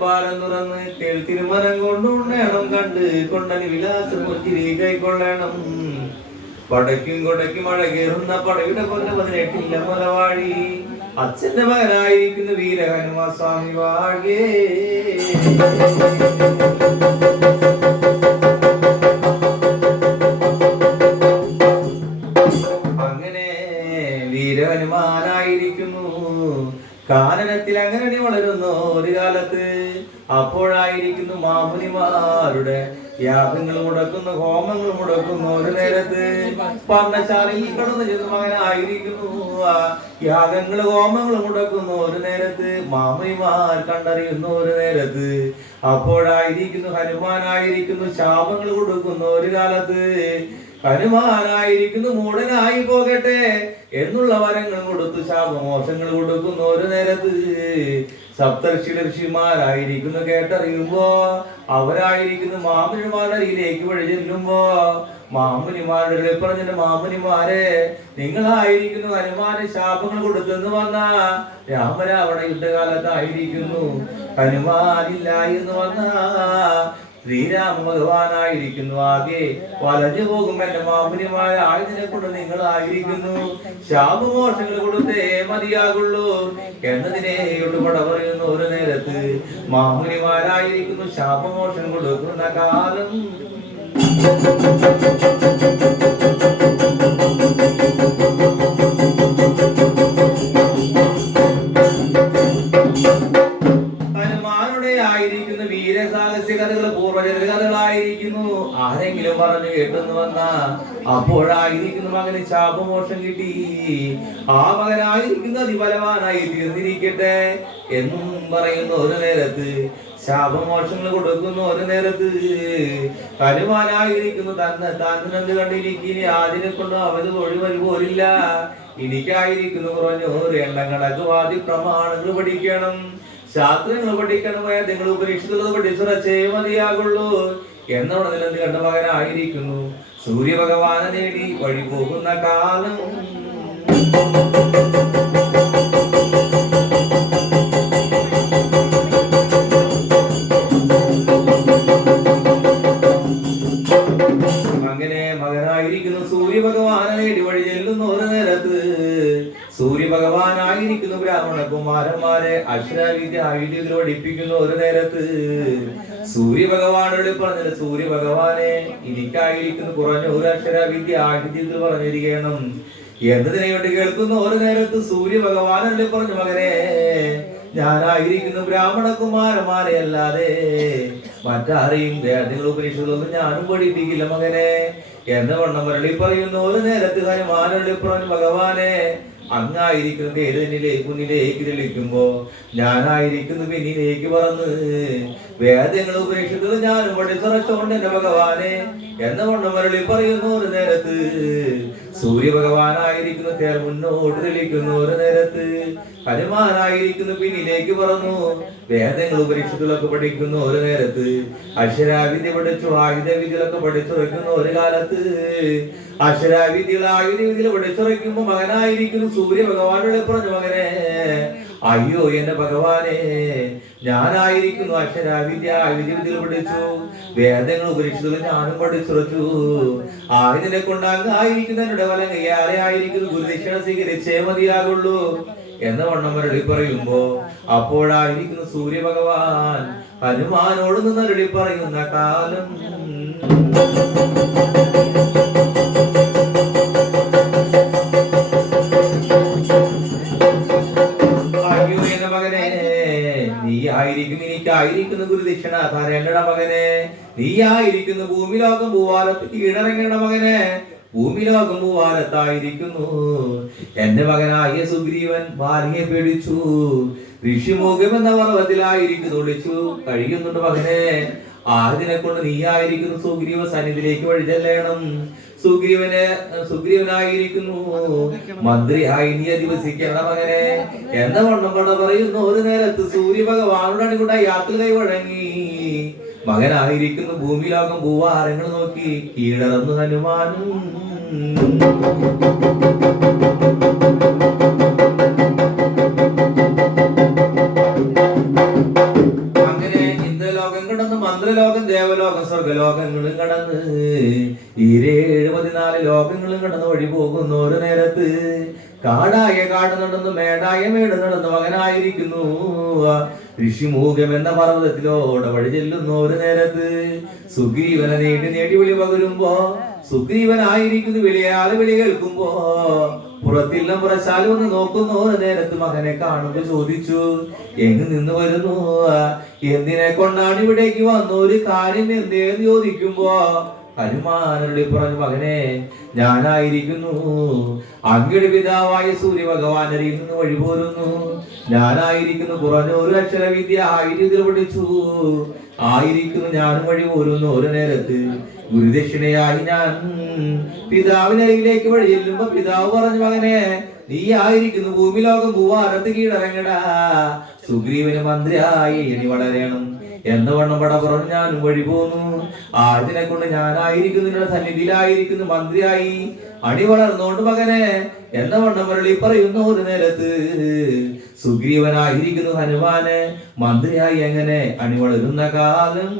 പാലം തുറന്ന് കേൾത്തിരുമരം കൊണ്ടുണ്ടേണം കണ്ട് കൊണ്ടന് വിലാസം കൊച്ചിരി കൈക്കൊള്ളണം. പടയ്ക്കും കൊടയ്ക്കും മഴ കയറുന്ന പടയുടെ കൊല്ല 18 മലവാഴി അച്ഛന്റെ മകനായിരിക്കുന്ന വീരഹനുമാസ്വാമി വാഴേ. അങ്ങനെ വീരഹനുമാനായിരിക്കുന്നു കാനനത്തിൽ അങ്ങനെ വളരുന്നു ഒരു കാലത്ത്. അപ്പോഴായിരിക്കുന്നു മാമുനിമാരുടെ യാഗങ്ങൾ മുടക്കുന്നു, ഹോമങ്ങൾ മുടക്കുന്നു ഒരു നേരത്ത്. പർണശാലയിൽ കടന്നു ചെന്ന് മകനായിരിക്കുന്നു യാഗങ്ങൾ ഹോമങ്ങൾ മുടക്കുന്നു ഒരു നേരത്ത്. മാമുനിമാർ കണ്ടറിയുന്നു ഒരു നേരത്ത്. അപ്പോഴായിരിക്കുന്നു ഹനുമാനായിരിക്കുന്നു ശാപങ്ങൾ കൊടുക്കുന്നു ഒരു കാലത്ത്. ഹനുമാനായിരിക്കുന്നു മൂടനായി പോകട്ടെ എന്നുള്ള വരങ്ങൾ കൊടുത്തു ശാപമോശങ്ങൾ കൊടുക്കുന്നു ഒരു നേരത്ത്. സപ്തർഷി ഋഷിമാരായിരിക്കുന്നു കേട്ടറിയുമ്പോ അവരായിരിക്കുന്നു മാമുനിമാരിലേക്ക് വഴി ചെല്ലുമ്പോ മാമുനിമാരുടെ പറഞ്ഞ മാമുനിമാരെ നിങ്ങളായിരിക്കുന്നു ഹനുമാന് ശാപങ്ങൾ കൊടുത്തെന്ന് വന്ന രാമരാവണ യുദ്ധകാലത്തായിരിക്കുന്നു ഹനുമാനില്ല എന്ന് വന്ന ശ്രീരാമ ഭഗവാനായിരിക്കുന്നു ആകെ വലഞ്ഞു പോകും എന്റെ മാമുനിമാരെ ആയതിനെ കൊണ്ട് നിങ്ങളായിരിക്കുന്നു ശാപമോഷങ്ങൾ കൊടുത്തേ മതിയാകുള്ളൂ എന്നതിനെ പട പറയുന്നു ഒരു നേരത്ത്. മാമുനിമാരായിരിക്കുന്നു ശാപമോഷം കൊടുക്കുന്ന കാലം. ആയിരിക്കുന്നു വീരസാഹസ്യ കഥകൾ പൂർവജന കഥകളായിരിക്കുന്നു ആരെങ്കിലും പറഞ്ഞു കേട്ടെന്ന് വന്ന അപ്പോഴായിരിക്കുന്നു മകന് ശാപമോഷം കിട്ടി. ആ മകനായിരിക്കുന്നു അതിബലവാനായി തീർന്നിരിക്കട്ടെ എന്നും പറയുന്നു ഒരു നേരത്ത്. ശാപമോഷങ്ങൾ കൊടുക്കുന്നു ഒരു നേരത്ത്. ഹനുമാനായിരിക്കുന്നു താൻ കണ്ടിരിക്കുന്ന അതിനെ കൊണ്ട് അവന് ഒഴിവൽ പോലില്ല. എനിക്കായിരിക്കുന്നു കുറഞ്ഞോറ് എണ്ണം കണക്ക് വാദി പ്രമാണങ്ങൾ പഠിക്കണം, ശാസ്ത്രങ്ങൾ പഠിക്കണം, വേദങ്ങൾ ഉപനിഷത്തുകൾ പഠിച്ചുറച്ചേ മതിയാകുള്ളൂ എന്നോട് നിലനിന്ന് കണ്ട മകനായിരിക്കുന്നു സൂര്യഭഗവാനെ നേടി വഴി പോകുന്ന കാലം. അങ്ങനെ മകനായിരിക്കുന്നു സൂര്യഭഗവാനെ നേടി വഴി ചെല്ലുന്ന ഒരു നേരത്ത്. സൂര്യഭഗവാനായിരിക്കുന്നു ബ്രാഹ്മണ കുമാരന്മാരെ അക്ഷരവിദ്യ ആയുധത്തിൽ പഠിപ്പിക്കുന്ന ഒരു നേരത്ത്. സൂര്യഭഗവാനോട് പറഞ്ഞത് സൂര്യഭഗവാനെ എനിക്കായിരിക്കുന്നു കുറഞ്ഞ ഒരു അക്ഷരവിദ്യ ആയുധത്തിൽ പറഞ്ഞിരിക്കണം എന്നതിനെയോട്ട് കേൾക്കുന്ന ഒരു നേരത്ത്. സൂര്യഭഗവാനോട് പറഞ്ഞു മകനെ ഞാനായിരിക്കുന്നു ബ്രാഹ്മണ കുമാരന്മാരെ അല്ലാതെ മറ്റാരെയും വേദങ്ങൾ ഉപനിഷത്തുകളൊന്നും ഞാനും പഠിപ്പിക്കില്ല മകനെ എന്ന് വണ്ണം വരളി പറയുന്നു ഒരു നേരത്ത്. ഹനുമാനോട് പറഞ്ഞു ഭഗവാനെ അങ്ങായിരിക്കുന്നത് ഏതെന്നിലേക്ക് മുന്നിലേക്ക് തെളിക്കുമ്പോ ഞാനായിരിക്കുന്നു പിന്നിലേക്ക് പറന്ന് വേദങ്ങൾ ഉപേക്ഷിച്ചത് ഞാനും പഠിച്ചുറച്ചോണ്ട് എന്റെ ഭഗവാനെ എന്ന കൊണ്ട് മരളി പറയുന്നു ഒരു നേരത്ത്. സൂര്യഭഗവാനായിരിക്കുന്നു തേർ മുന്നോട്ട് തെളിക്കുന്നു ഒരു നേരത്ത്. ഹനുമാനായിരിക്കുന്നു പിന്നിലേക്ക് പറന്നു വേദങ്ങൾ ഉപനിഷത്തുകളൊക്കെ പഠിക്കുന്നു ഒരു നേരത്ത്. അക്ഷരാവിദ്യ പഠിച്ചു ആയുധവിദ്യകളൊക്കെ പഠിച്ചുറയ്ക്കുന്നു ഒരു കാലത്ത്. അക്ഷരാവിദ്യകൾ ആയുധവിദ്യകൾ പഠിച്ചുറയ്ക്കുമ്പോ മകനായിരിക്കുന്നു സൂര്യഭഗവാനോട് പറഞ്ഞു മകനെ അയ്യോ എന്റെ ഭഗവാനെ ഞാനായിരിക്കുന്നു അക്ഷരാവിദ്യ ആയുധവിദ്യകൾ പഠിച്ചു വേദങ്ങൾ ഉപനിഷത്തുകൾ ഞാനും പഠിച്ചുറച്ചു ആയുധനെ കൊണ്ട് അങ്ങായിരിക്കുന്നു എന്നോട് വലം കയ്യാലെ ആയിരിക്കുന്നു ഗുരുദക്ഷിണ സ്വീകരിച്ചേ മതിയാകുള്ളൂ എന്ന വണ്ണം മരളി പറയുമ്പോ അപ്പോഴായിരിക്കുന്നു സൂര്യഭഗവാൻ ഹനുമാനോട് നിന്നരളി പറയുന്ന കാലം. അയ്യോ എന്റെ മകനെ നീ ആയിരിക്കും എനിക്കായിരിക്കുന്നു ഗുരുദക്ഷിണ തരേണ്ടട മകനെ. നീ ആയിരിക്കുന്നു ഭൂമിലോകം ഭൂവാലത്ത് കീഴടങ്ങേണ്ട മകനെ. ഭൂമിലോകം ഭൂവാലത്തായിരിക്കുന്നു എന്റെ മകനായ സുഗ്രീവൻ ഭാര്യയെ പേടിച്ചു ഋഷിമുഖം എന്ന പർവ്വതത്തിലായിരിക്കുന്നു ഒളിച്ചു കഴിയുന്നുണ്ട് മകനെ. ആദിനെ കൊണ്ട് നീ ആയിരിക്കുന്നു സുഗ്രീവ സന്നിധിയിലേക്ക് വഴി ചെല്ലണം. സുഗ്രീവനായിരിക്കുന്നു മന്ത്രിയായി നീ അധിവസിക്കണം മകനെ എന്ന വണ്ണം പട പറയുന്നു ഒരു നേരത്ത്. സൂര്യഭഗവാനോട് അണികൊണ്ട യാത്ര കൈവഴങ്ങി മകനായിരിക്കുന്നു ഭൂമിലോകം ഭൂവാരങ്ങൾ നോക്കി കീഴടർന്നു ഹനുമാനും. സ്വർഗലോകങ്ങളും കടന്ന് 74 ലോകങ്ങളും കടന്ന് വഴി പോകുന്ന ഒരു നേരത്ത് കാടായ കാട് നടന്നു മേടായ മേട് നടന്നു മകനായിരിക്കുന്നു ഋഷിമൂഖം എന്ന പർവ്വതത്തിലോടെ വഴി ചെല്ലുന്ന ഒരു നേരത്ത് സുഗ്രീവനെ നേടി വിളി പകരുമ്പോ സുഗ്രീവനായിരിക്കുന്നു വിളിയാല് വിളി കേൾക്കുമ്പോ പുറത്തില്ല പുറച്ചാലും ഒന്ന് നോക്കുന്ന ഒരു നേരത്ത് മകനെ കാണുമ്പോ ചോദിച്ചു എങ്ങ് നിന്ന് വരുന്നു, എന്തിനെ കൊണ്ടാണ് ഇവിടേക്ക് വന്ന, ഒരു കാര്യം എന്തേന്ന് ചോദിക്കുമ്പോ ഹനുമാനരുടെ പറഞ്ഞു മകനെ ഞാനായിരിക്കുന്നു അങ്ങയുടെ പിതാവായ സൂര്യഭഗവാനരിൽ നിന്ന് വഴി പോരുന്നു. ഞാനായിരിക്കുന്നു കുറഞ്ഞ ഒരു അക്ഷരവിദ്യ ആയിരത്തിൽ പഠിച്ചു ആയിരിക്കുന്നു ഞാനും വഴി പോരുന്നു. ഒരു നേരത്ത് ഗുരുദക്ഷിണയായി ഞാൻ പിതാവിനരികിലേക്ക് വഴി ചെല്ലുമ്പോ പിതാവ് പറഞ്ഞു മകനെ നീ ആയിരിക്കുന്നു ഭൂമി ലോകം ഭൂവാരത്ത് കീഴടങ്ങടാ, സുഗ്രീവന് മന്ത്രിയായി ഇനി വളരണം എന്ന് വണ്ണം പട പറഞ്ഞു ഞാനും വഴി പോന്നു. ആദ്യനെ കൊണ്ട് ഞാനായിരിക്കുന്നു നിങ്ങളുടെ സന്നിധിയിലായിരിക്കുന്നു മന്ത്രിയായി അണി വളർന്നോണ്ട് മകനെ എന്ന വണ്ണം മുരളി പറയുന്ന ഒരു നേരത്ത് സുഗ്രീവനായിരിക്കുന്നു ഹനുമാനെ മന്ത്രിയായി എങ്ങനെ അണി വളരുന്ന കാലം.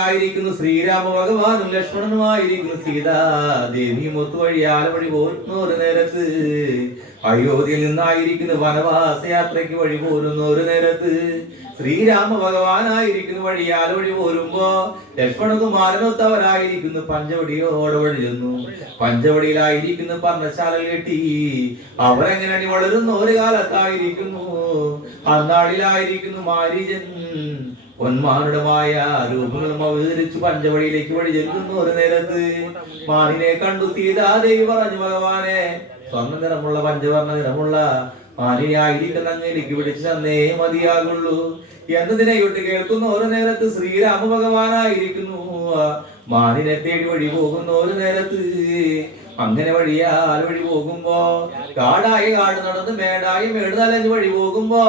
ായിരിക്കുന്നു ശ്രീരാമ ഭഗവാനും ലക്ഷ്മണനുമായിരിക്കുന്നു സീതാദേവിയും ഒത്തുവഴിയാല വഴി പോരുന്ന ഒരു നേരത്ത് അയോധ്യയിൽ നിന്നായിരിക്കുന്നു വനവാസയാത്രയ്ക്ക് വഴി പോരുന്ന ഒരു നേരത്ത് ശ്രീരാമ ഭഗവാനായിരിക്കുന്നു വഴിയാല വഴി പോരുമ്പോ ലക്ഷ്മണകുമാരനൊത്തവരായിരിക്കുന്നു പഞ്ചവടിയോടെ വഴി ചെന്നു. പഞ്ചവടിയിലായിരിക്കുന്നു പർണശാല കെട്ടി അവരെങ്ങനെ അണി വളരുന്ന ഒരു കാലത്തായിരിക്കുന്നു അന്നാളിലായിരിക്കുന്നു മാരീജൻ പൊന്മാനുടമായ രൂപങ്ങളും അവതരിച്ചു പഞ്ചവടിയിലേക്ക് വഴി ചെല്ലുന്ന ഒരു നേരത്ത് മാനിനെ കണ്ടു സീതാദേവി പറഞ്ഞു ഭഗവാനെ സ്വർണ്ണ നിറമുള്ള പഞ്ചവർണ്ണ നിറമുള്ള മാനിനെയായിരിക്കുന്ന അങ്ങേക്ക് പിടിച്ചു തന്നേ മതിയാകുള്ളൂ എന്നതിനെ ഇട്ട് കേൾക്കുന്ന ഒരു നേരത്ത് ശ്രീരാമ ഭഗവാനായിരിക്കുന്നു മാനിനെ തേടി വഴി പോകുന്ന ഒരു നേരത്ത് അങ്ങനെ വഴിയാൽ വഴി പോകുമ്പോ കാടായ കാട് നടന്ന് മേടായ മേട് നലഞ്ഞ് വഴി പോകുമ്പോ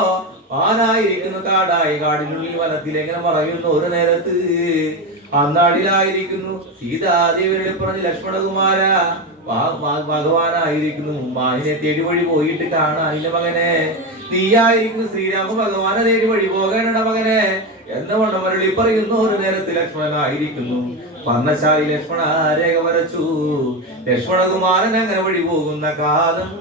ആനായിരിക്കുന്നു കാടായ കാടിനുള്ളിൽ വനത്തിലെങ്ങനെ പറയുന്നു ഒരു നേരത്ത് അന്നാടിലായിരിക്കുന്നു സീതാദേവിയുടെ പറഞ്ഞ് ലക്ഷ്മണകുമാര ഭഗവാനായിരിക്കുന്നു മാനിനെ തേടി വഴി പോയിട്ട് കാണാൻ അതിന്റെ മകനെ നീയായിരിക്കുന്നു ശ്രീരാമ ഭഗവാനെ തേടി വഴി പോകേണ്ട മകനെ എന്ന വണ്ണം മരളി പറയുന്നു ഒരു നേരത്ത് ലക്ഷ്മണനായിരിക്കുന്നു പർണശാലി ലക്ഷ്മണ രേഖ വരച്ചു ലക്ഷ്മണകുമാരൻ അങ്ങനെ വഴി പോകുന്ന കാലം.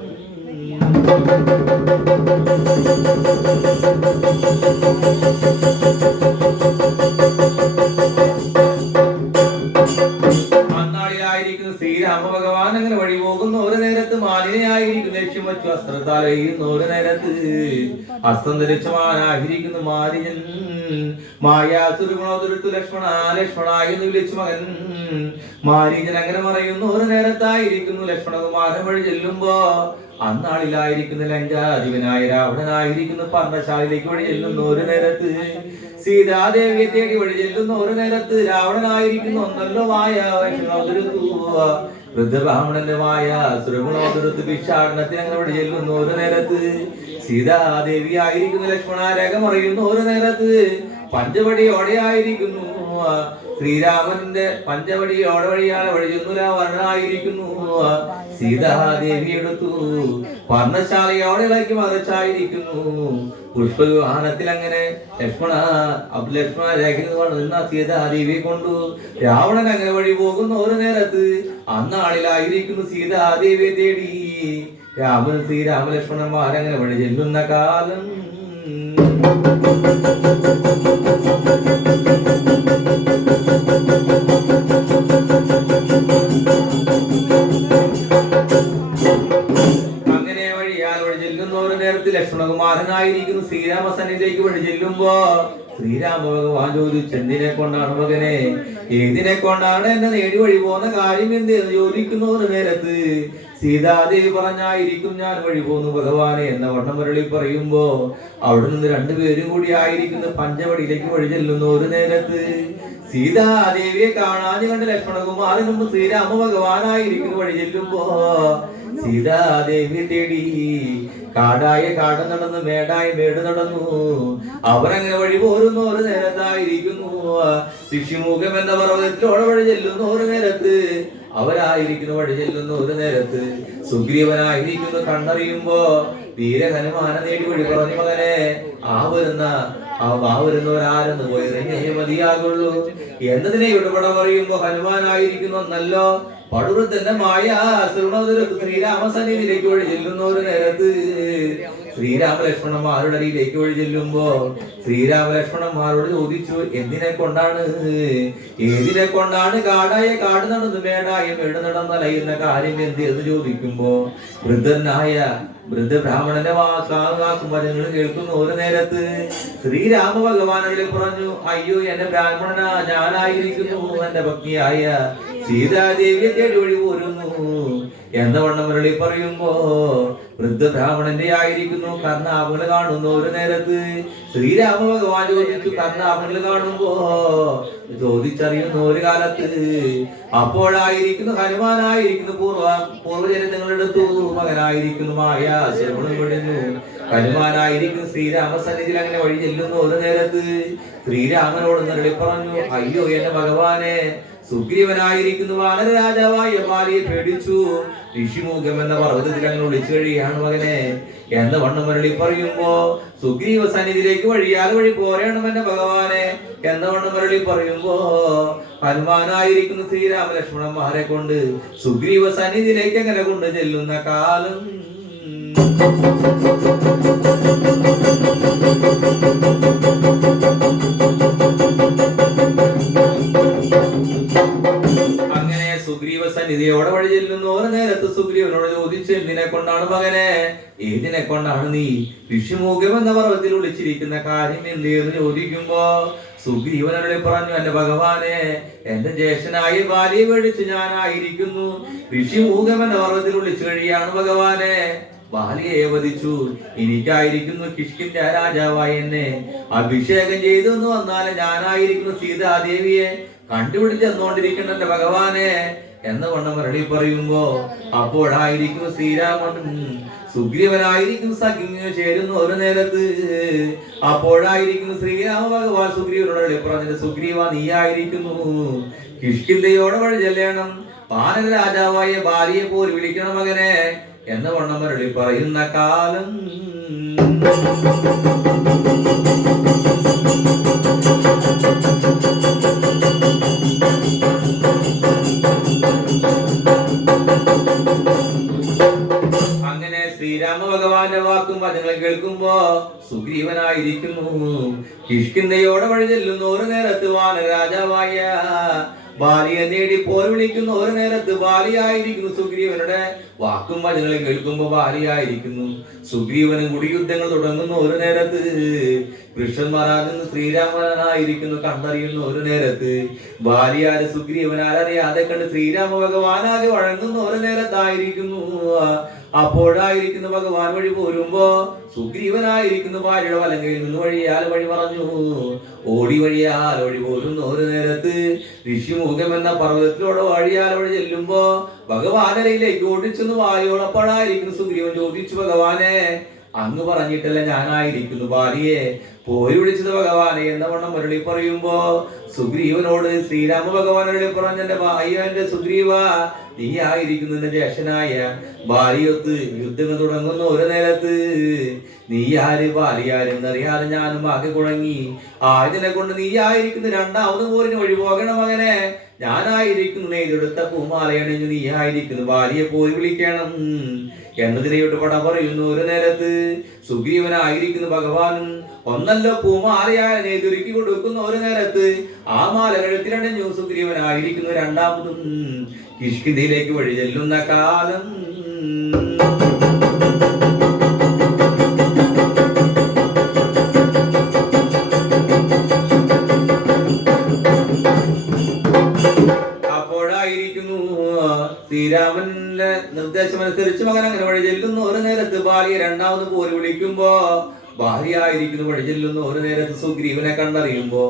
അന്നാളിലായിരിക്കുന്നു ശ്രീരാമ ഭഗവാൻ അങ്ങനെ വഴി പോകുന്ന ഒരു നേരത്ത് മാലിനെയായിരിക്കും ലക്ഷ്യം വച്ചു അസ്ത്രത്താൽ എയ്യുന്ന ഒരു നേരത്ത് അസ്ത്രം ധരിച്ച മാനായിരിക്കുന്നു മാലിനൻ മായാസുരഗുണോദുരത്തു ലക്ഷ്മണ ലക്ഷ്മണായി എന്ന് വിളിച്ചു മകൻ മാരീജൻ അങ്ങനെ പറയുന്നു ഒരു നേരത്തായിരിക്കുന്നു ലക്ഷ്മണകുമാരൻ വഴി ചെല്ലുമ്പോ അന്നാളിലായിരിക്കുന്ന ലങ്കാധിപനായ രാവണനായിരിക്കുന്നു പർണശാലയിലേക്ക് വഴി ചെല്ലുന്ന ഒരു നേരത്ത് സീതാദേവിയെ തേടി വഴി ചെല്ലുന്ന ഒരു നേരത്ത് രാവണനായിരിക്കുന്നു ഒന്നല്ലോ മായ വൃദ്ധബ്രാഹ്മണന്റെ മായ സുരഗുണോദുരത്ത് ഭിക്ഷാടനത്തിന് അങ്ങനെ വഴി ചെല്ലുന്ന ഒരു നേരത്ത് സീതാദേവി ആയിരിക്കുന്നു ലക്ഷ്മണാരകം അറിയുന്ന ഒരു നേരത്ത് പഞ്ചവടിയോടെയായിരിക്കുന്നു ശ്രീരാമന്റെ പഞ്ചവടിയോടെ വഴിയാൽ വഴി ചെന്നു രാവണനായിരിക്കുന്നു സീതാദേവി എടുത്തു പർണശാലയോടെ ഇളക്കി മറിച്ചായിരിക്കുന്നു പുഷ്പവിവാഹനത്തിൽ അങ്ങനെ ലക്ഷ്മണ രേഖ നിന്ന സീതാദേവിയെ കൊണ്ടു രാവണൻ അങ്ങനെ വഴി പോകുന്ന ഒരു നേരത്ത് അന്നാളിലായിരിക്കുന്നു സീതാദേവിയെ തേടി രാമൻ ശ്രീരാമ ലക്ഷ്മണന്മാരങ്ങനെ വഴി ചെല്ലുന്ന കാലം. അങ്ങനെ വഴിയാൽ വഴി ചെല്ലുന്ന ഒരു നേരത്തിൽ ലക്ഷ്മണകുമാരനായിരിക്കുന്നു ശ്രീരാമ സന്നിധിയിലേക്ക് വഴി ചെല്ലുമ്പോ ശ്രീരാമ ഭഗവാൻ ചോദിച്ചു എന്തിനെ കൊണ്ടാണ് മകനെ ഏതിനെ കൊണ്ടാണ് എന്നെ നേടി വഴി പോകുന്ന കാര്യം എന്തെന്ന് ചോദിക്കുന്ന ഒരു നേരത്ത് സീതാദേവി പറഞ്ഞായിരിക്കും ഞാൻ വഴി പോന്നു ഭഗവാനെ എന്ന വണ്ണം മുരളി പറയുമ്പോ അവിടെ നിന്ന് രണ്ടുപേരും കൂടി ആയിരിക്കുന്നു പഞ്ചവടിയിലേക്ക് വഴി ചെല്ലുന്ന ഒരു നേരത്ത് സീതാദേവിയെ കാണാൻ കണ്ട് ലക്ഷ്മണകുമാരൻ മുമ്പ് ശ്രീരാമ ഭഗവാനായിരിക്കുന്നു വഴി ചെല്ലുമ്പോ സീതാദേവി തേടി കാടായ കാട് നടന്നു മേടായ മേട് നടന്നു അവരങ്ങനെ വഴി പോരുന്ന ഒരു നേരത്തായിരിക്കുന്നു ഋഷിമുഖം എന്ന പർവ്വതത്തിലോടെ വഴി ചെല്ലുന്ന ഒരു നേരത്ത് അവരായിരിക്കുന്നു വഴി ചെല്ലുന്നു. ഒരു നേരത്ത് സുഗ്രീവനായിരിക്കുന്നു കണ്ണറിയുമ്പോ വീര ഹനുമാന നേടി വഴി പറഞ്ഞു മകനെ ആ വരുന്നവരാരെന്ന് പോയി മതിയാകുള്ളൂ എന്നതിനെ ഇടപെട പറയുമ്പോ ഹനുമാനായിരിക്കുന്നു നല്ലോ പടുവൃദ്ധന്റെ മായ ശ്രീരാമസന്നിധിയിലേക്ക് വഴി ചെല്ലുന്ന ഒരു നേരത്ത് ശ്രീരാമലക്ഷ്മണന്മാരുടെ അടിയിലേക്ക് വഴി ചെല്ലുമ്പോ ശ്രീരാമലക്ഷ്മണന്മാരോട് ചോദിച്ചു ഏതിനെ കൊണ്ടാണ് കാടായ കാട് നടന്ന് മേടായ മേട് നടന്നലയുന്ന കാര്യം എന്ത് എന്ന് ചോദിക്കുമ്പോ ബ്രാഹ്മണന്റെ വാക്കും വചനങ്ങൾ കേൾക്കുന്നു. ഒരു നേരത്ത് ശ്രീരാമ ഭഗവാനോട് പറഞ്ഞു അയ്യോ എന്റെ ബ്രാഹ്മണന ഞാനായിരിക്കുന്നു എന്റെ ഭക്തിയായ സീതാദേവിയെ തേടി വഴി പോരുന്നു എന്ന വണ്ണം മുരളി പറയുമ്പോ ബ്രാഹ്മണന്റെ ആയിരിക്കുന്നു കർണാഭങ്ങൾ കാണുന്നു. ഒരു നേരത്ത് ശ്രീരാമ ഭഗവാൻ ചോദിച്ചു കർണാഭങ്ങൾ കാണുമ്പോ ചോദിച്ചറിയുന്ന ഒരു കാലത്ത് അപ്പോഴായിരിക്കുന്നു ഹനുമാനായിരിക്കുന്നു പൂർവ്വജനങ്ങളെടുത്തു മകനായിരിക്കുന്നു മായ വിടുന്നു. ഹനുമാനായിരിക്കും ശ്രീരാമസന്നിധിയിൽ അങ്ങനെ വഴി ചെല്ലുന്നു. ഒരു നേരത്ത് ശ്രീരാമനോട് മുരളി പറഞ്ഞു അയ്യോ എന്റെ ഭഗവാനെ സുഗ്രീവനായിരിക്കുന്നു വാനര രാജാവായ ബാലിയെ പേടിച്ചു ഋഷിമുഖം എന്ന പർവ്വതത്തിൽ അങ്ങനെ വിളിച്ചു കഴിയാണ് മകനെ എന്ന് വണ്ണം മുരളി പറയുമ്പോ സുഗ്രീവ സന്നിധിയിലേക്ക് വഴി പോരേണം എന്റെ ഭഗവാനെ എന്ന വണ്ണം മുരളി പറയുമ്പോ ഹനുമാനായിരിക്കുന്നു ശ്രീരാമ ലക്ഷ്മണന്മാരെ കൊണ്ട് സുഗ്രീവ സന്നിധിയിലേക്ക് അങ്ങനെ കൊണ്ട് ചെല്ലുന്ന കാലം സുഗ്രീവ സന്നിധിയോടെ വഴി ചെല്ലുന്നു. ഒരു നേരത്ത് സുഗ്രീവനോട് ചോദിച്ചു എന്തിനെ കൊണ്ടാണ് മകനെ ഏതിനെ കൊണ്ടാണ് നീ ഋഷിമുഖം എന്ന പർവ്വതത്തിൽ വിളിച്ചിരിക്കുന്ന കാര്യം എന്തെന്ന് ചോദിക്കുമ്പോ സുഗ്രീവനോട് പറഞ്ഞു എന്റെ ഭഗവാനെ എന്റെ ജ്യേഷ്ഠനായ ബാലിയെ മേടിച്ച് ഞാനായിരിക്കുന്നു ഋഷിമുഖം എന്ന പർവ്വതത്തിൽ വിളിച്ചു കഴിയാണ് ഭഗവാനെ ബാലിയെ വധിച്ചു എനിക്കായിരിക്കുന്നു കിഷ്കിന്റെ രാജാവായി എന്നെ അഭിഷേകം ചെയ്തു എന്ന് വന്നാല് ഞാനായിരിക്കുന്നു സീതാദേവിയെ കണ്ടുപിടിച്ച് തന്നോണ്ടിരിക്കുന്ന എന്റെ ഭഗവാനെ എന്ന വണ്ണം മുരളി പറയുമ്പോ അപ്പോഴായിരിക്കും ശ്രീരാമൻ സുഗ്രീവനായിരിക്കും സഖ്യം ചേരുന്നു. ഒരു നേരത്ത് അപ്പോഴായിരിക്കും ശ്രീരാമ ഭഗവാൻ സുഗ്രീവനോട് പറഞ്ഞത് സുഗ്രീവ നീയായിരിക്കുന്നു കിഷ്കിന്ധയോടെ വഴി ചെല്ലണം വാനര രാജാവായ ബാലിയെ പോലും വിളിക്കണം മകനെ എന്ന വണ്ണം മുരളി പറയുന്ന കാലം അങ്ങനെ ശ്രീരാമ ഭഗവാന്റെ വാക്കും വചനങ്ങൾ കേൾക്കുമ്പോ സുഗ്രീവനായിരിക്കുന്നു കിഷ്കിന്ധയോടെ വഴി ചെല്ലുന്നു. ഒരു നേരത്ത് വാനര രാജാവായ ബാലിയെ നേടി പോർ വിളിക്കുന്നു. ഒരു നേരത്ത് ബാലിയായിരിക്കുന്നു സുഗ്രീവനുടെ വാക്കും വചനങ്ങളും കേൾക്കുമ്പോ ബാലിയായിരിക്കുന്നു സുഗ്രീവനും കൂടി യുദ്ധങ്ങൾ തുടങ്ങുന്നു. ഒരു നേരത്ത് കൃഷ്ണന്മാരാകുന്നു ശ്രീരാമനായിരിക്കുന്നു കണ്ടറിയുന്നു. ഒരു നേരത്ത് ബാലിയാര് സുഗ്രീവനാരറിയാതെ കണ്ട് ശ്രീരാമ ഭഗവാനാകെ വഴങ്ങുന്നു. ഒരു നേരത്തായിരിക്കുന്നു അപ്പോഴായിരിക്കുന്നു ഭഗവാൻ വഴി പോരുമ്പോ സുഗ്രീവനായിരിക്കുന്നു ഭാര്യയുടെ വലങ്കയിൽ നിന്ന് വഴി പറഞ്ഞു വഴി പോരുന്നു. ഒരു നേരത്ത് ഋഷിമുഖം എന്ന പർവ്വതത്തിലൂടെ വഴി ചെല്ലുമ്പോ ഭഗവാനരയിലേക്ക് ഓടിച്ചെന്ന് വായോളപ്പോഴായിരിക്കുന്നു സുഗ്രീവൻ ചോദിച്ചു ഭഗവാനെ അങ്ങ് പറഞ്ഞിട്ടല്ല ഞാനായിരിക്കുന്നു ഭാര്യയെ പോയി വിളിച്ചത് ഭഗവാനെ എന്ന വണ്ണം മുരളി പറയുമ്പോ സുഗ്രീവനോട് ശ്രീരാമ ഭഗവാനോട് പറഞ്ഞെന്റെ അയ്യോ സുഗ്രീവ നീ ആയിരിക്കുന്നു എന്റെ ജ്യേഷ്ഠനായ ഭാര്യയൊത്ത് യുദ്ധങ്ങൾ തുടങ്ങുന്നു. ഒരു നേരത്ത് നീ ആര് ഭാര്യയാരെന്നറിയാതെ ഞാനും ആകെ കുഴങ്ങി ആയതിനെ കൊണ്ട് നീ ആയിരിക്കുന്നു രണ്ടാമത് പോരിന് വഴി പോകണം മകനെ ഞാനായിരിക്കുന്നു നെയ്തെടുത്ത പൂമാലയണിഞ്ഞു നീ ആയിരിക്കുന്നു ഭാര്യയെ പോയി വിളിക്കണം എന്നതിനെയോട്ട് പട പറയുന്നു. ഒരു നേരത്ത് സുഗ്രീവനായിരിക്കുന്നു ഭഗവാനും ഒന്നല്ലോ പൂമാലയായ നെയ്തൊരുക്കി കൊടുക്കുന്ന. ഒരു നേരത്ത് ആ മാല കഴുത്തിലണിഞ്ഞു സുഗ്രീവനായിരിക്കുന്നു രണ്ടാമതും കിഷ്കിന്ധയിലേക്ക് വഴി ചെല്ലുന്ന കാലം ശ്രീരാമന്റെ നിർദ്ദേശമനുസരിച്ച് മകൻ അങ്ങനെ വഴി ചെല്ലുന്നു. ഒരു നേരത്ത് ഭാര്യ രണ്ടാമത് പോരി വിളിക്കുമ്പോ ഭാര്യയായിരിക്കുന്നു വഴി ചെല്ലുന്നു. ഒരു നേരത്ത് സുഗ്രീവനെ കണ്ടറിയുമ്പോ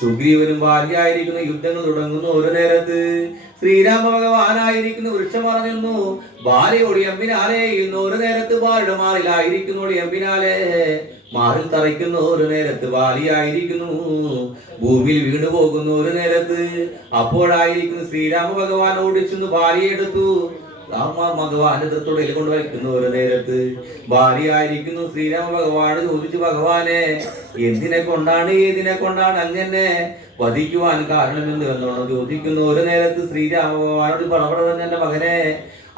സുഗ്രീവനും ഭാര്യയായിരിക്കുന്നു യുദ്ധങ്ങൾ തുടങ്ങുന്നു. ഒരു നേരത്ത് ശ്രീരാമ ഭഗവാനായിരിക്കുന്നു വൃക്ഷം പറഞ്ഞിരുന്നു ഭാര്യയോട് എമ്പിനാലെ ചെയ്യുന്നു. ഒരു നേരത്ത് ഭാര്യയുടെ മാറിലായിരിക്കുന്നു എമ്പിനാലെ മാറിൽ തറയ്ക്കുന്ന ഒരു നേരത്ത് ബാലിയായിരിക്കുന്നു ഭൂമിയിൽ വീണു പോകുന്ന ഒരു നേരത്ത് അപ്പോഴായിരിക്കുന്നു ശ്രീരാമ ഭഗവാൻ ഓടിച്ചെന്ന് ബാലിയെടുത്തു ഭഗവാന്റെ തൃത്തൊടയിൽ കൊണ്ട് വയ്ക്കുന്ന ഒരു നേരത്ത് ഭാര്യയായിരിക്കുന്നു ശ്രീരാമ ഭഗവാൻ ചോദിച്ചു, ഭഗവാനെ എന്തിനെ കൊണ്ടാണ് ഏതിനെ കൊണ്ടാണ് അങ്ങനെ വധിക്കുവാൻ കാരണമെന്ന് എന്നോട് ചോദിക്കുന്നു ഒരു നേരത്ത് ശ്രീരാമ ഭഗവാനോട് പണപടവൻ എന്റെ മകനെ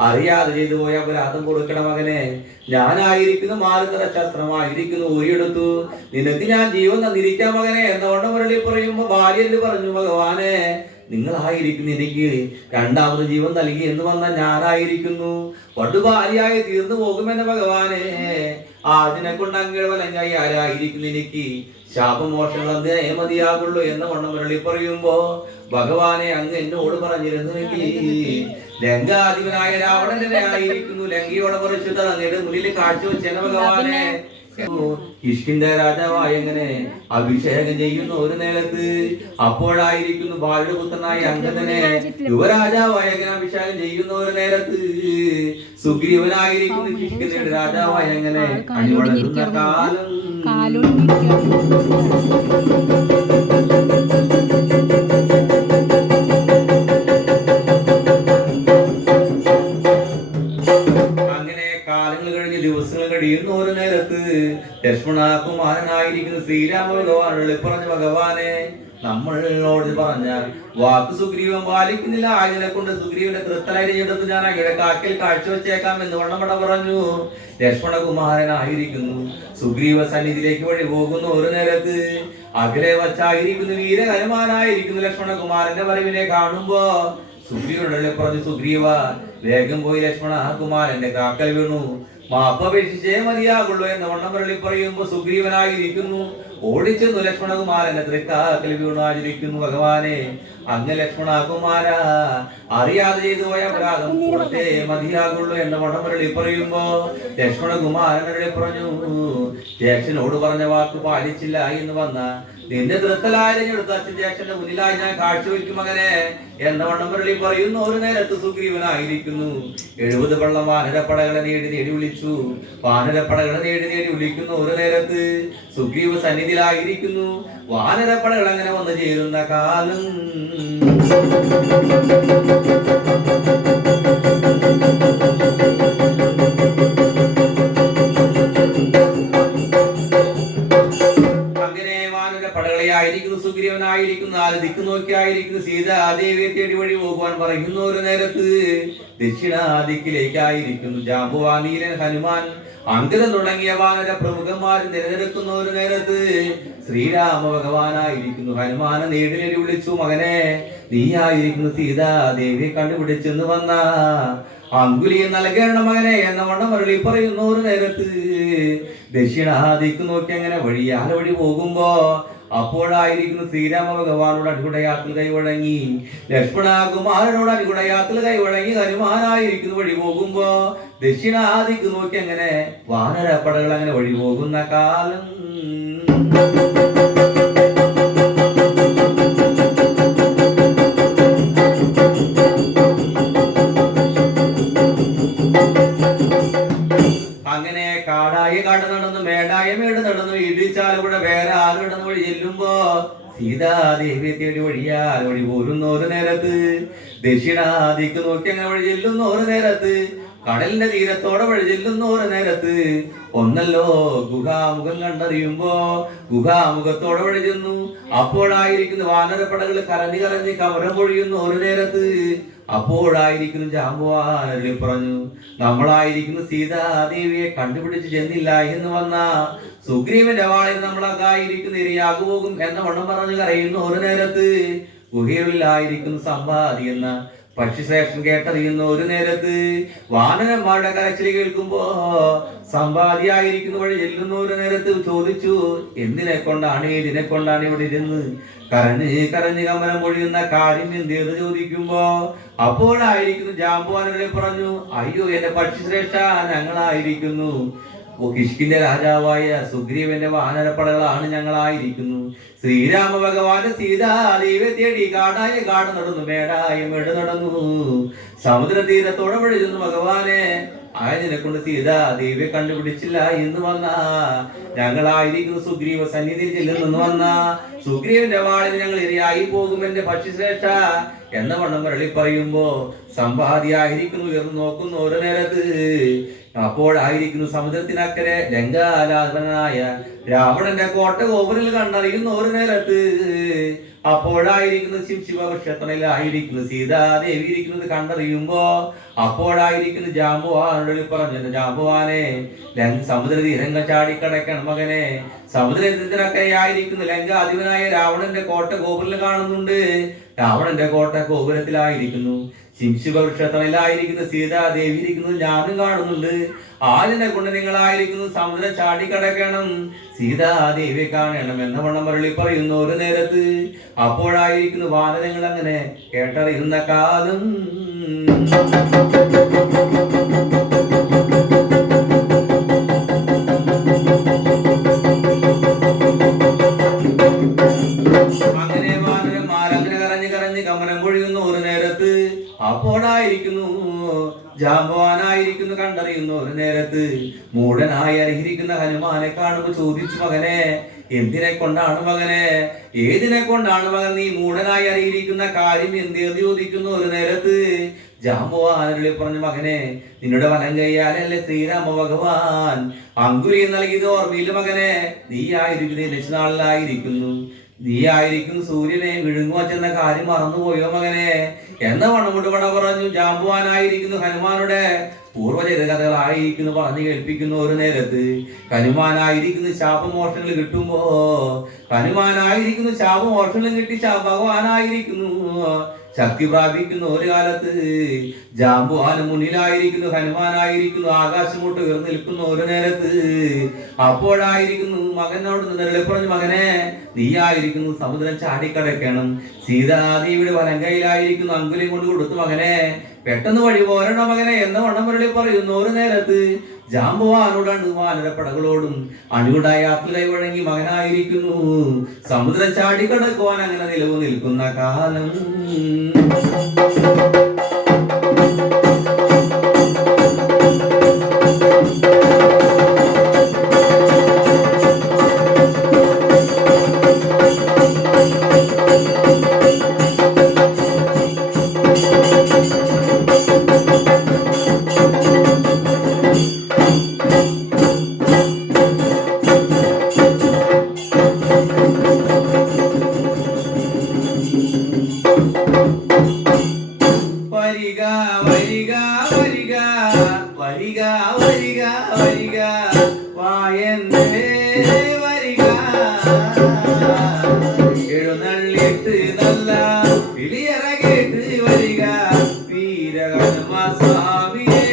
അറിയാതെ ചെയ്തു പോയ അപരാധം കൊടുക്കണ മകനെ, ഞാനായിരിക്കുന്നു മാറുതര ശസ്ത്രമായിരിക്കുന്നു ഊരിയെടുത്തു, നിനക്ക് ഞാൻ ജീവൻ തന്നിരിക്കാം മകനെ എന്നോണം മുരളി പറയുമ്പോ ഭാര്യ പറഞ്ഞു, ഭഗവാനെ നിങ്ങളായിരിക്കുന്നു എനിക്ക് രണ്ടാമത് ജീവൻ നൽകി എന്ന് വന്ന ഞാനായിരിക്കുന്നു പടുഭാര്യയായി തീർന്നു പോകുമെന്ന ഭഗവാനെ, അതിനെ കൊണ്ട് അങ്ങയുടെ വലങ്ങായി ആരായിരിക്കുന്നു എനിക്ക് ശാപമോഷങ്ങൾ അതേ മതിയാകുള്ളൂ എന്ന വണ്ണം മുരളി പറയുമ്പോ, ഭഗവാനെ അങ്ങ് എന്നോട് പറഞ്ഞിരുന്നുവെങ്കിൽ ലങ്കാധിപനായ രാവണനെ ആയിരിക്കുന്നു ലങ്കയോടെ പറിച്ചിട്ട് അങ്ങയുടെ മുന്നിൽ കാഴ്ചവെച്ചെന്ന ഭഗവാനെ, കിഷ്കിന്ധ രാജാവായ എങ്ങനെ അഭിഷേകം ചെയ്യുന്ന ഒരു നേരത്ത് അപ്പോഴായിരിക്കുന്നു ഭാര്യ പുത്രനായ അംഗദനെ യുവരാജാവായ എങ്ങനെ അഭിഷേകം ചെയ്യുന്ന ഒരു നേരത്ത് സുഗ്രീവനായിരിക്കുന്നു കിഷ്കിന്ധയുടെ രാജാവായ എങ്ങനെ അണിവളരുന്ന കാലം. ദിവസങ്ങൾ കഴിയുന്ന ഒരു നേരത്ത് ലക്ഷ്മണകുമാരനായിരിക്കുന്ന ശ്രീരാമ ഭഗവാനോട് പറഞ്ഞ, ഭഗവാനെ നമ്മളോട് പറഞ്ഞ വാക്ക് സുഗ്രീവൻ പാലിക്കുന്നില്ല, ആയതിനെ കൊണ്ട് സുഗ്രീവന്റെ തൃത്തലരിഞ്ഞെടുത്ത് ഞാൻ അങ്ങയുടെ കാക്കിൽ കാഴ്ചവെച്ചേക്കാം എന്ന് വണ്ണമട പറഞ്ഞു. ലക്ഷ്മണകുമാരനായിരിക്കുന്നു സുഗ്രീവ സന്നിധിയിലേക്ക് വഴി പോകുന്ന ഒരു നേരത്ത് അകലെ വച്ചായിരിക്കുന്നു വീരഹനുമാനായിരിക്കുന്നു ലക്ഷ്മണകുമാരന്റെ വരവിനെ കാണുമ്പോ സുഗ്രീവനോട് പറഞ്ഞു, സുഗ്രീവ വേഗം പോയി ലക്ഷ്മണകുമാരന്റെ കാക്കൽ വീണു മാപ്പപേക്ഷിച്ചേ മതിയാകുള്ളൂ എന്ന വണ്ണം മുരളി പറയുമ്പോ സുഗ്രീവനായിരിക്കുന്നു ഓടിച്ചെന്നു ലക്ഷ്മണകുമാരന്റെ തൃക്കാക്കൽ വീണാചരിക്കുന്നു, ഭഗവാനെ അങ്ങ് ലക്ഷ്മണകുമാര അറിയാതെ ചെയ്തു പോയ അപരാധം കൊടുത്തേ മതിയാകുള്ളൂ എന്ന വണ്ണം മുരളി പറയുമ്പോ ലക്ഷ്മണകുമാരനോട് പറഞ്ഞു, ജ്യേഷ്ഠനോട് പറഞ്ഞ വാക്ക് പാലിച്ചില്ല എന്ന് വന്ന നിന്റെ തൃത്തലാരെടുത്ത അച്ഛൻ ജ്യേഷ്ഠന്റെ മുന്നിലായി ഞാൻ കാഴ്ചവെക്കും മകനെ എന്ന വണ്ണം മുരളി പറയുന്ന ഒരു നേരത്ത് സുഗ്രീവനായിരിക്കുന്നു 70 വെള്ളം വാനരപ്പടകളെ നേടി വിളിച്ചു, വാനരപ്പടകളെ നേടി വിളിക്കുന്നു ഒരു നേരത്ത് സുഗ്രീവ സന്നിധിയിലായിരിക്കുന്നു വാനരപ്പടകൾ അങ്ങനെ വന്നു ചേരുന്ന കാലം. പടകളെയായിരിക്കുന്നു സുഗ്രീവനായിരിക്കുന്നു 4 ദിക്ക് നോക്കിയായിരിക്കുന്നു സീതാദേവിയെ തേടി വഴി പോകുവാൻ പറയുന്ന ഒരു നേരത്ത് ദക്ഷിണാദിക്കിലേക്കായിരിക്കുന്നു ജാമ്പുവാനീരൻ ഹനുമാൻ അംഗദൻ തുടങ്ങിയ വാനര പ്രമുഖന്മാർ നിലനിൽക്കുന്ന ഒരു നേരത്ത് ശ്രീരാമ ഭഗവാനായിരിക്കുന്നു ഹനുമാനെ നേടി വിളിച്ചു, മകനെ നീയായിരിക്കുന്നു സീതാദേവിയെ കണ്ടുപിടിച്ചെന്ന് വന്ന അങ്കുലിയെ നൽകേണ്ട മകനെ എന്ന വണ്ണം മരളി പറയുന്ന ഒരു നേരത്ത് ദക്ഷിണാദിക്ക് നോക്കി അങ്ങനെ വഴിയാല വഴി പോകുമ്പോ അപ്പോഴായിരിക്കുന്നു ശ്രീരാമ ഭഗവാനോട് അടികുടയാത്തിൽ കൈവഴങ്ങി ലക്ഷ്മണകുമാരനോട് അടികുടയാത്തിൽ കൈവഴങ്ങി ഹനുമാനായിരിക്കുന്നു വഴി പോകുമ്പോ ദക്ഷിണാദിക്ക് നോക്കി അങ്ങനെ വാനരപ്പടകൾ അങ്ങനെ വഴി പോകുന്ന കാലം. അങ്ങനെ കാടായി കാട് നടന്നു മേടായ മേട് നടന്നു ഇടിച്ചാലുകൂടെ വേറെ ആറ് കിടന്ന് വഴി ചെല്ലുമ്പോ സീതാദേവിയെ തേടി വഴിയാൽ വഴി പോരുന്ന ഒരു നേരത്ത് ദക്ഷിണാദിക്ക് നോക്കി അങ്ങനെ വഴി ചെല്ലുന്ന ഒരു നേരത്ത് കടലിന്റെ തീരത്തോടെ വഴി ചെല്ലുന്ന ഒരു നേരത്ത് ഒന്നല്ലോ ഗുഹാമുഖം കണ്ടറിയുമ്പോ ഗുഹാമുഖത്തോടെ വഴി ചെന്നു അപ്പോഴായിരിക്കുന്നു വാനരപ്പടകൾ കരഞ്ഞ് കമരം പൊഴിയുന്ന ഒരു നേരത്ത് അപ്പോഴായിരിക്കുന്നു ജാമ്പുവാനരിൽ പറഞ്ഞു, നമ്മളായിരിക്കുന്നു സീതാദേവിയെ കണ്ടുപിടിച്ച് ചെന്നില്ല എന്ന് വന്ന സുഗ്രീവന്റെ വാളിൽ നമ്മളൊക്കായിരിക്കുന്നു ഇരയാകുപോകും എന്ന വണ്ണം പറഞ്ഞു കരയുന്ന ഒരു നേരത്ത് ഗുഹയിലായിരിക്കുന്നു സമ്പാദി എന്ന പക്ഷിശ്രേഷ്ഠൻ കേട്ടറിയുന്ന ഒരു നേരത്ത് വാനരന്മാരുടെ കരച്ചിൽ കേൾക്കുമ്പോ സമ്പാദിയായിരിക്കുന്ന വഴി ചെല്ലുന്ന ഒരു നേരത്ത് ചോദിച്ചു, എന്തിനെ കൊണ്ടാണ് ഇതിനെ കൊണ്ടാണ് ഇവിടെ ഇരുന്ന് കരഞ്ഞ് കമരം പൊഴിയുന്ന കാര്യം എന്തെന്ന് ചോദിക്കുമ്പോ അപ്പോഴായിരിക്കുന്നു ജാമ്പുവാനരെ പറഞ്ഞു, അയ്യോ എന്റെ പക്ഷിശ്രേഷ്ഠ ഞങ്ങളായിരിക്കുന്നു കിഷ്കിന്റെ രാജാവായ സുഗ്രീവന്റെ വാനരപ്പടകളാണ് ഞങ്ങളായിരിക്കുന്നു ശ്രീരാമ ഭഗവാന്റെ സീതാദേവിയെ തേടി കാടായ കാട് നടന്നു മേടായ മേട് നടന്നു സമുദ്ര തീരത്തോടെ വഴി ചെന്നു ഭഗവാനെ ആയതിനെ കൊണ്ട് സീത ദേവിയെ കണ്ടുപിടിച്ചില്ല എന്ന് വന്ന ഞങ്ങളായിരിക്കുന്നു സുഗ്രീവ സന്നിധിയിൽ ചെല്ലുന്നെന്ന് വന്ന സുഗ്രീവന്റെ വാളിന് ഞങ്ങൾ ഇരയായി പോകും എന്റെ പക്ഷിശ്രേഷ്ഠ എന്ന വണ്ണം മരളി പറയുമ്പോ സമ്പാദിയായിരിക്കുന്നു ഉയർന്നു നോക്കുന്ന ഓരോ നേരത്ത് അപ്പോഴായിരിക്കുന്നു സമുദ്രത്തിനക്കരെ ലങ്കാലാപനായ രാവണന്റെ കോട്ട ഗോപുരിൽ കണ്ടറിയുന്ന ഒരു നേരത്ത് അപ്പോഴായിരിക്കുന്നു ശിവക്ഷേത്രയിലായിരിക്കുന്നു സീതാദേവി ഇരിക്കുന്നത് കണ്ടറിയുമ്പോ അപ്പോഴായിരിക്കുന്നു ജാമ്പുവാനോട് പറഞ്ഞു ജാമ്പുവാനെ സമുദ്ര തീരങ്ങൾ ചാടിക്കടക്കണം മകനെ സമുദ്രത്തിനക്കരയായിരിക്കുന്നു ലങ്കാധിപനായ രാവണന്റെ കോട്ട ഗോപുരിൽ കാണുന്നുണ്ട് രാവണന്റെ കോട്ട ഗോപുരത്തിലായിരിക്കുന്നു ശിംശിവക്ഷേത്രയിലായിരിക്കുന്ന സീതാദേവി ഇരിക്കുന്നത് ഞാനും കാണുന്നുണ്ട് ആദിനെ കൊണ്ട് നിങ്ങളായിരിക്കുന്നു സമുദ്രം ചാടിക്കടക്കണം സീതാദേവിയെ കാണണം എന്ന വണ്ണം മരളി പറയുന്ന ഒരു നേരത്ത് അപ്പോഴായിരിക്കുന്നു വാനരങ്ങൾ അങ്ങനെ കേട്ടറിയുന്ന കാലം അങ്ങനെ വാനരന്മാരങ്ങനെ കരഞ്ഞ് കരഞ്ഞ് കമനം പൊഴിയുന്ന ഒരു നേരത്ത് അപ്പോഴായിരിക്കുന്നു ജാമ്പവാനായിരിക്കുന്നു കണ്ടറിയുന്ന ഒരു നേരത്ത് മൂഢനായി അരഹിരിക്കുന്ന ഹനുമാനെ കാണുമ്പോൾ ചോദിച്ചു മകനെ എന്തിനെ കൊണ്ടാണ് മകനെ ഏതിനെ കൊണ്ടാണ് മകൻ നീ മൂഢനായി അരഹിരിക്കുന്ന കാര്യം എന്തെന്ന് ചോദിക്കുന്നു ഒരു നേരത്ത് ജാമ്പവാനരുളി പറഞ്ഞു മകനെ നിന്നോട് വലം കൈയാലല്ലേ ശ്രീരാമ ഭഗവാൻ അങ്കുലി നൽകിയത് ഓർമ്മയില്ല മകനെ നീ ആയിരിക്കുന്നു ലക്ഷനാളിലായിരിക്കുന്നു നീ ആയിരിക്കുന്നു സൂര്യനെ വിഴുങ്ങുവച്ചെന്ന കാര്യം മറന്നുപോയോ മകനെ എന്ന വണ്ണമുട്ട് പട പറഞ്ഞു ജാമ്പുവാനായിരിക്കുന്നു ഹനുമാനുടെ പൂർവ്വചരിത കഥകളായിരിക്കുന്നു പറഞ്ഞു കേൾപ്പിക്കുന്നു ഒരു നേരത്ത് ഹനുമാനായിരിക്കുന്നു ശാപമോഷങ്ങൾ കിട്ടുമ്പോ ഹനുമാനായിരിക്കുന്നു ശാപമോഷങ്ങളും കിട്ടി ഭഗവാനായിരിക്കുന്നു ശക്തി പ്രാപിക്കുന്ന ഒരു കാലത്ത് ജാമ്പുവാന് മുന്നിലായിരിക്കുന്നു ഹനുമാനായിരിക്കുന്നു ആകാശമോട്ട് ഉയർന്നു നിൽക്കുന്ന ഒരു നേരത്ത് അപ്പോഴായിരിക്കുന്നു മകനോട് നിരളി പറഞ്ഞു മകനെ നീ ആയിരിക്കുന്നു സമുദ്രം ചാടിക്കടക്കണം സീതാദേവിയുടെ വലങ്കയിലായിരിക്കുന്നു അങ്കുലം കൊണ്ട് കൊടുത്തു മകനെ പെട്ടെന്ന് വഴി പോരണ മകനെ എന്ന വണ്ണം മുരളി പറയുന്നു ഒരു നേരത്ത് ജാമ്പവാനോടാണ് വാനരപ്പടകളോടും അണികുടായ യാത്ര കൈവഴങ്ങി മകനായിരിക്കുന്നു സമുദ്രം ചാടിക്കടക്കുവാൻ അങ്ങനെ നിലവ് നിൽക്കുന്ന കാലം എഴുന്നള്ളിട്ട് നല്ല വിളിയറ കേട്ട് വരിക വീരഹനുമ സ്വാമിയേ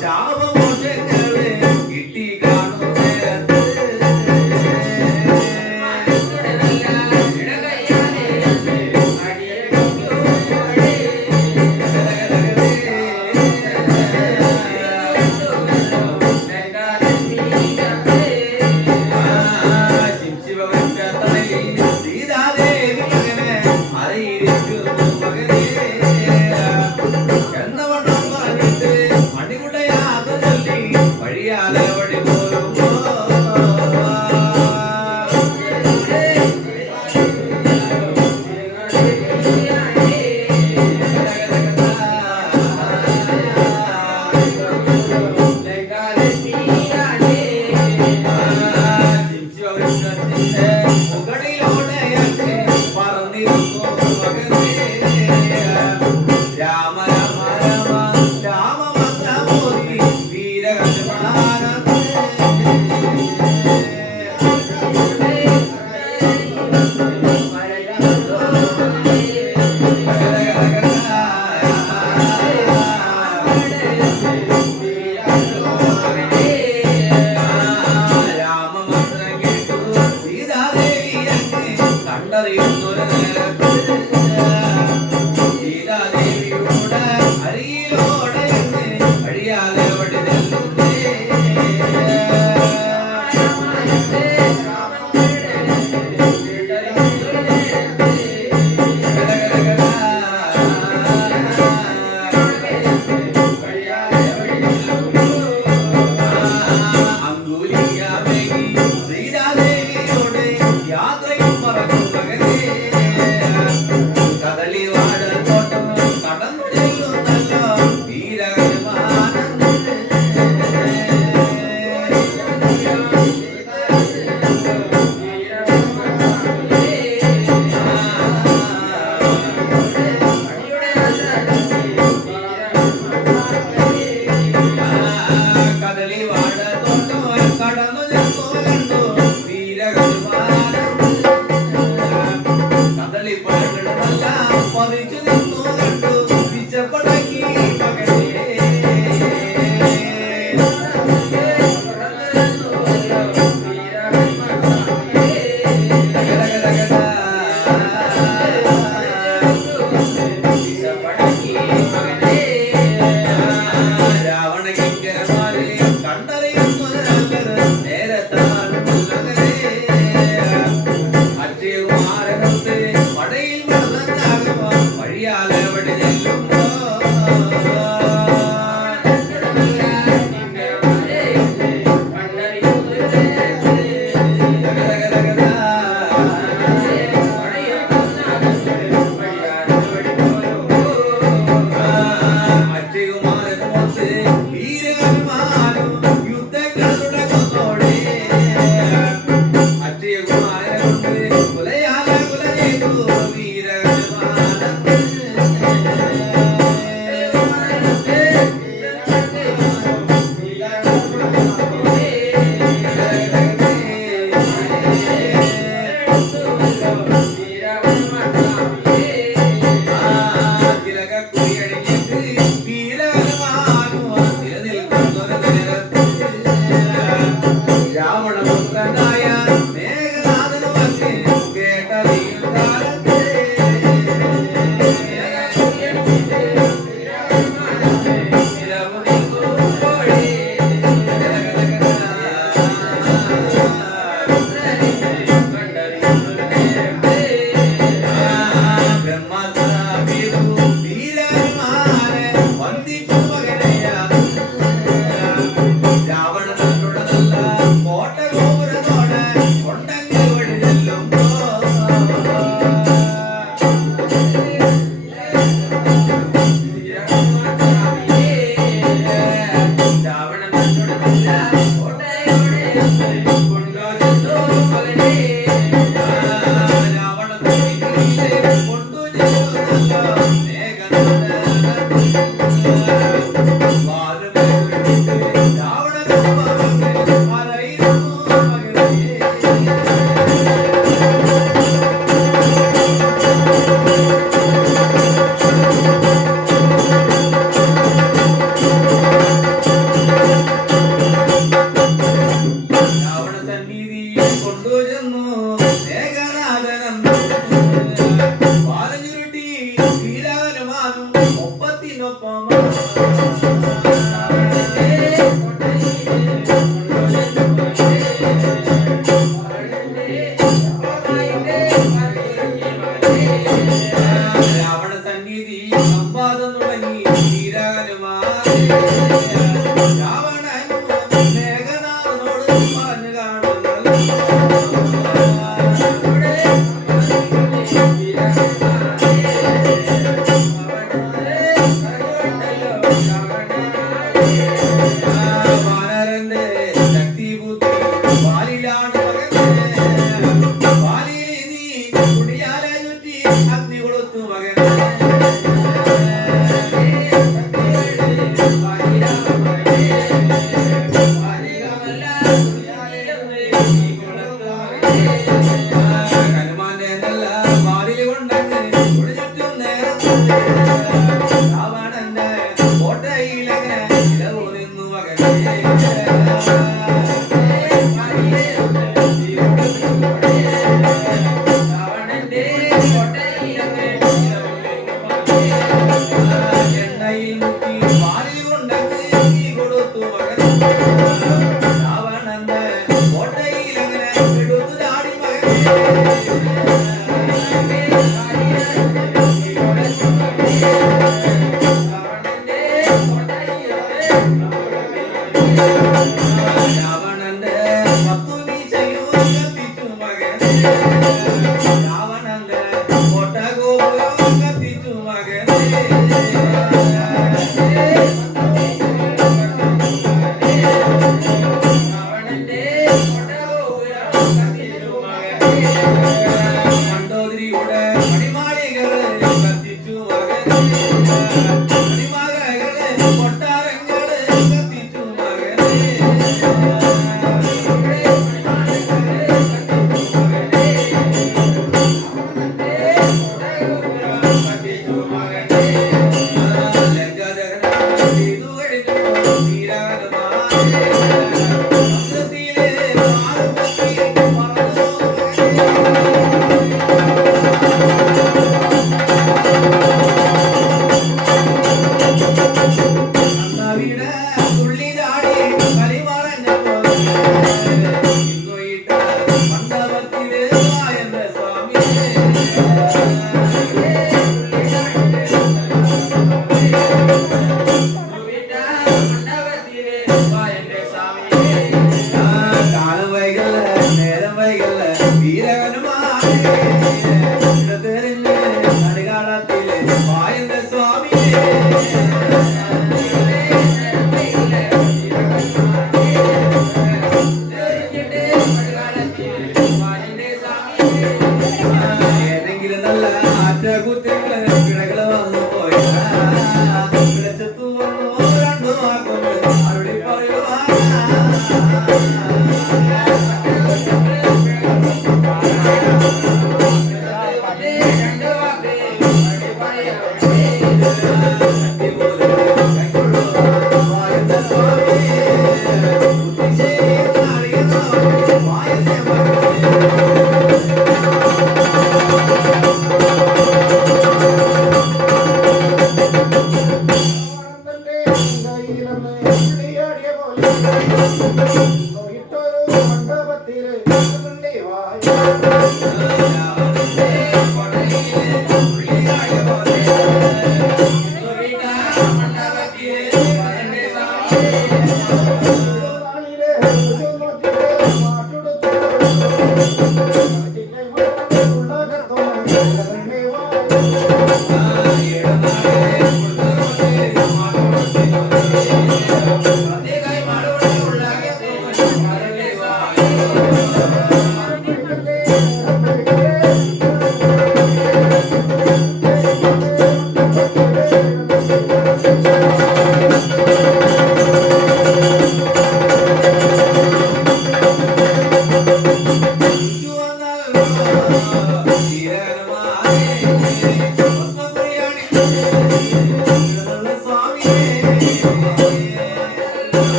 ശാപമോക്ഷങ്ങളെ കിട്ടി കാണും നേരത്ത്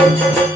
Thank you.